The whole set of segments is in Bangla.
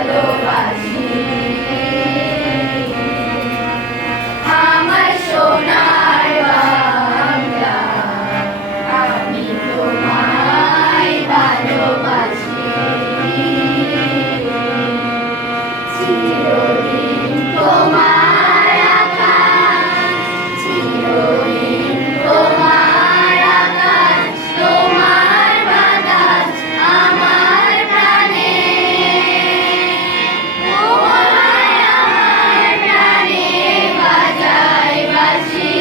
ভালোবাসি। আমার সোনার বাংলা, আমি তোমায় ভালোবাসি। চিরদিন তোমার আকাশ, চিরদিন তোমার আকাশ, তোমার বাতাস আমার প্রাণে, তোমায় আমার প্রাণে বাজায় বাঁশি।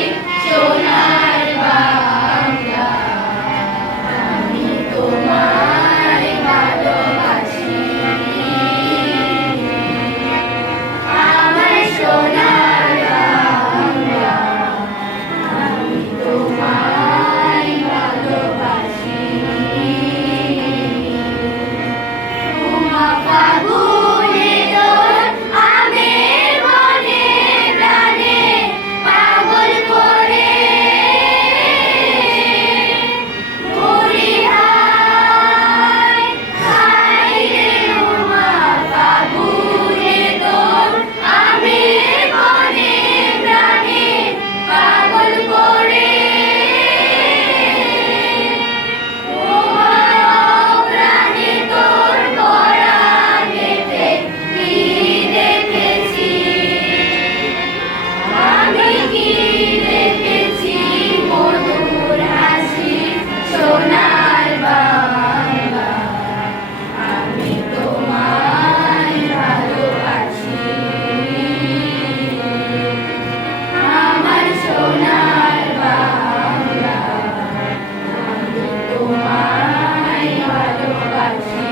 সোনার বাংলা, আমি তোমায় ভালোবাসি। আমার সোনার বাংলা, আমি তোমায় ভালোবাসি। উমা ফাগুনে দোল আমের বনে প্রাণে পাগল করে মরি হায় হায় রে। উমা ফাগুনে দোল আমের বনে প্রাণে পাগল করে প্রাণে তোর পরাণেতে কি দেখেছি, আমি কি দেখেছি মধুর হাসি। সোনার বাংলা, আমি তোমায় ভালোবাসি। আমার সোনার বাংলা, আমি তোমায় ভালোবাসি।